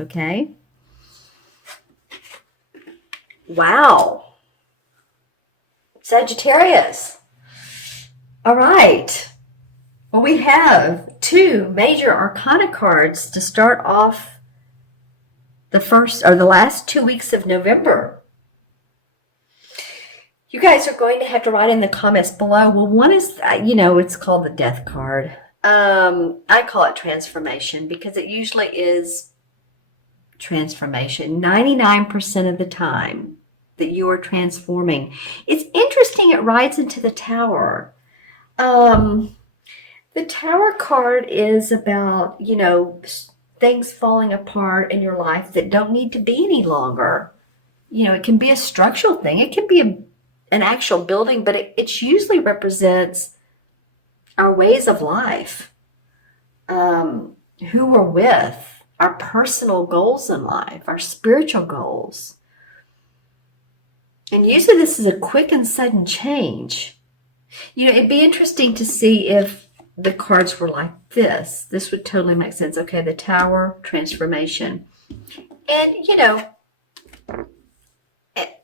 okay? Wow. Sagittarius. All right. Well, we have 2 major arcana cards to start off the last 2 weeks of November. You guys are going to have to write in the comments below. Well, one is, it's called the Death card. I call it transformation because it usually is transformation 99% of the time that you are transforming. It's interesting. It rides into the Tower. The Tower card is about, things falling apart in your life that don't need to be any longer. It can be a structural thing. It can be an actual building, but it usually represents our ways of life, who we're with, our personal goals in life, our spiritual goals. And usually this is a quick and sudden change. It'd be interesting to see if the cards were like this. This would totally make sense. Okay, the Tower, transformation. And,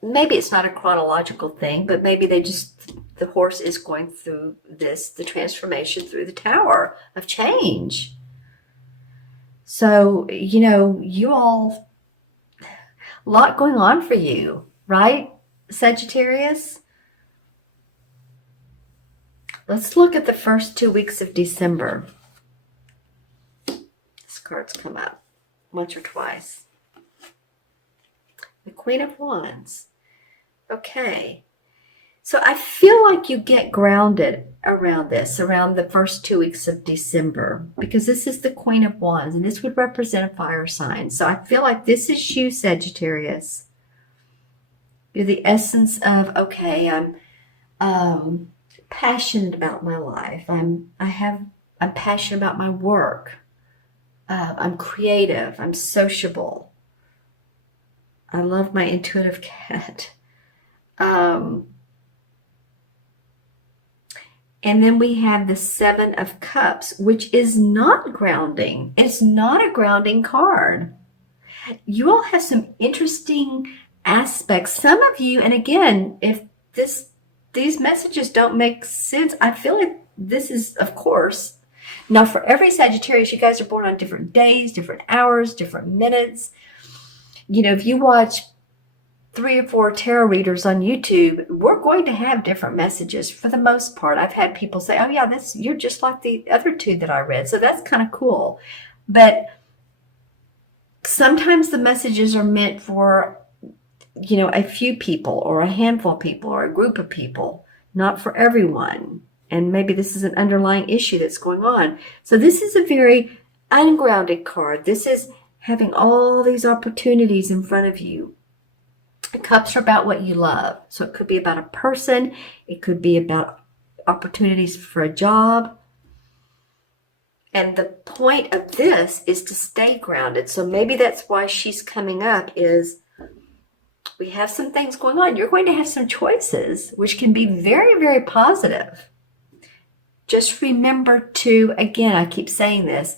maybe it's not a chronological thing, but maybe the horse is going through the transformation through the Tower of change. So, you all, a lot going on for you, right, Sagittarius? Let's look at the first 2 weeks of December. This card's come up once or twice. The Queen of Wands. Okay. So I feel like you get grounded around the first 2 weeks of December, because this is the Queen of Wands, and this would represent a fire sign. So I feel like this is you, Sagittarius. You're the essence of, okay, I'm passionate about my life. I'm passionate about my work. I'm creative. I'm sociable. I love my intuitive cat. And then we have the 7 of Cups, which is not grounding. It's not a grounding card. You all have some interesting aspects. Some of you, and again, if these messages don't make sense, I feel like this is, of course, now for every Sagittarius, you guys are born on different days, different hours, different minutes. If you watch 3 or 4 tarot readers on YouTube, we're going to have different messages for the most part. I've had people say, oh yeah, you're just like the other 2 that I read. So that's kind of cool. But sometimes the messages are meant for, a few people or a handful of people or a group of people, not for everyone. And maybe this is an underlying issue that's going on. So this is a very ungrounded card. This is having all these opportunities in front of you. The Cups are about what you love. So it could be about a person. It could be about opportunities for a job. And the point of this is to stay grounded. So maybe that's why she's coming up, is we have some things going on. You're going to have some choices, which can be very, very positive. Just remember to, again, I keep saying this,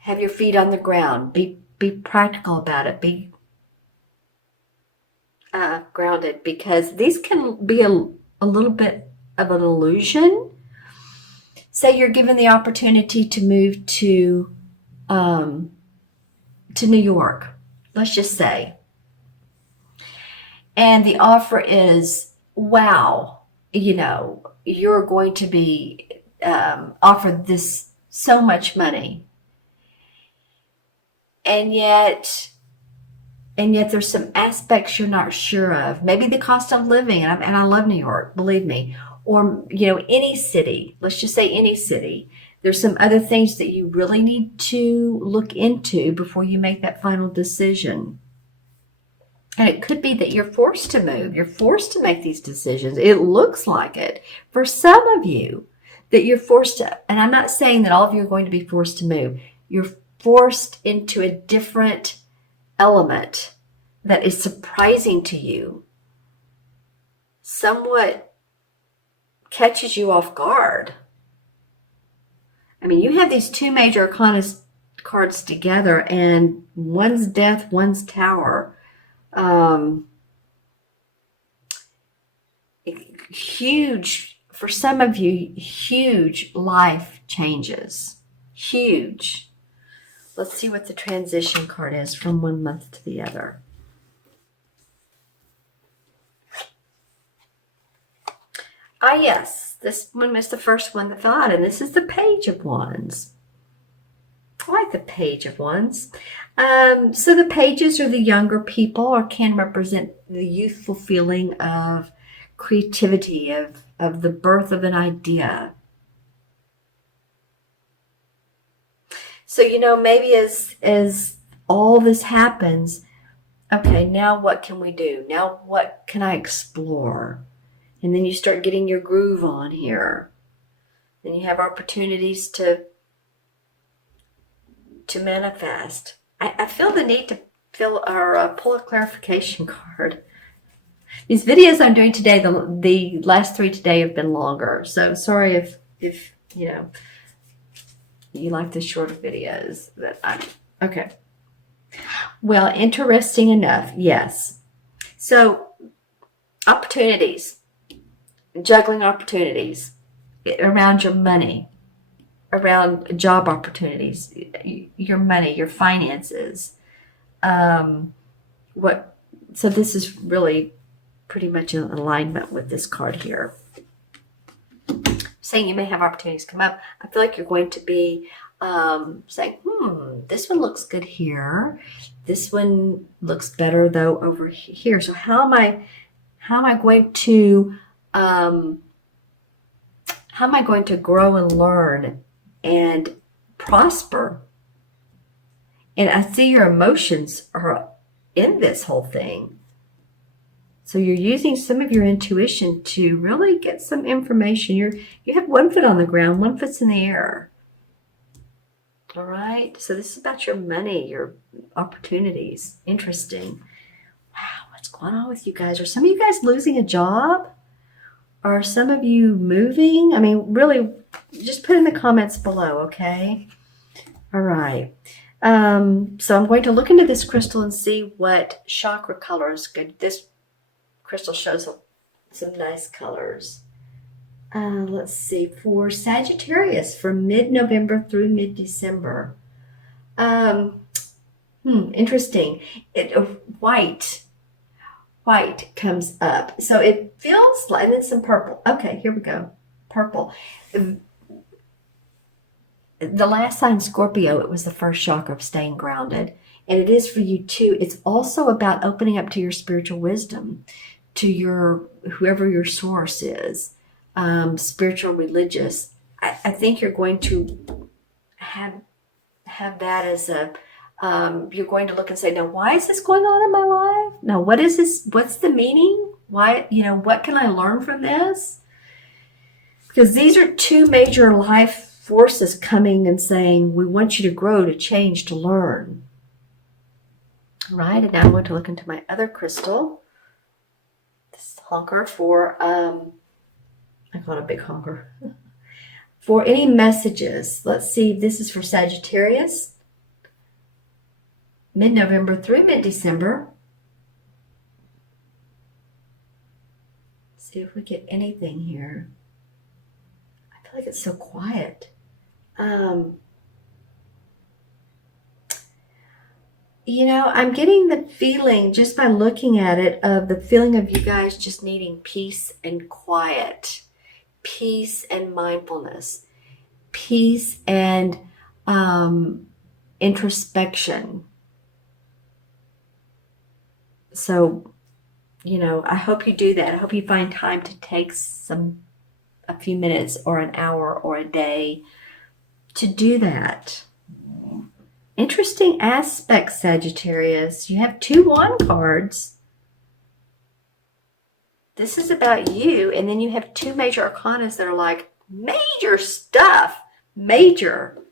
have your feet on the ground. Be practical about it. Be grounded, because these can be a little bit of an illusion. Say you're given the opportunity to move to New York, let's just say. And the offer is, wow, you're going to be offered this so much money. And yet there's some aspects you're not sure of. Maybe the cost of living, and I love New York, believe me. Or, any city, let's just say any city. There's some other things that you really need to look into before you make that final decision. And it could be that you're forced to move. You're forced to make these decisions. It looks like it. For some of you, that you're forced to, and I'm not saying that all of you are going to be forced to move. You're forced into a different element that is surprising to you, somewhat catches you off guard. I mean, you have these 2 major arcana cards together, and one's death, one's tower. Huge, for some of you, huge life changes. Huge. Let's see what the transition card is from one month to the other. Ah, yes, this one was the first one that fell out, and this is the Page of Wands. I like the Page of Wands. So the pages are the younger people, or can represent the youthful feeling of creativity, of the birth of an idea. So, maybe as all this happens, okay, now what can we do? Now what can I explore? And then you start getting your groove on here. Then you have opportunities to manifest. I feel the need to pull a clarification card. These videos I'm doing today, the last 3 today have been longer. So sorry if you like the shorter videos. Okay. Well, interesting enough, yes. So opportunities, juggling opportunities around your money, around job opportunities, your money, your finances. So this is really pretty much in alignment with this card here. Saying you may have opportunities come up. I feel like you're going to be saying, this one looks good here. This one looks better though over here. So how am I going to grow and learn and prosper? And I see your emotions are in this whole thing. So you're using some of your intuition to really get some information. You have one foot on the ground, one foot's in the air. All right. So this is about your money, your opportunities. Interesting. Wow, what's going on with you guys? Are some of you guys losing a job? Are some of you moving? I mean, really, just put in the comments below, okay? All right. So I'm going to look into this crystal and see what chakra color is good. This crystal shows some nice colors. Let's see, for Sagittarius, from mid-November through mid-December. Interesting. White comes up. So it feels like, and then some purple. Okay, here we go. Purple. The last sign, Scorpio, it was the first chakra of staying grounded. And it is for you too. It's also about opening up to your spiritual wisdom, to whoever your source is, spiritual, religious. I think you're going to have that as you're going to look and say, now, why is this going on in my life? Now, what is this? What's the meaning? Why, what can I learn from this? Because these are two major life forces coming and saying, we want you to grow, to change, to learn. All right, and now I'm going to look into my other crystal. This honker for, I call it a big honker. For any messages, let's see, this is for Sagittarius. Mid-November through mid-December. See if we get anything here. I feel like it's so quiet. I'm getting the feeling, just by looking at it, of the feeling of you guys just needing peace and quiet, peace and mindfulness, peace and introspection. So, I hope you do that. I hope you find time to take a few minutes or an hour or a day to do that. Interesting aspect, Sagittarius. You have 2 wand cards. This is about you. And then you have 2 major arcanas that are like major stuff. Major.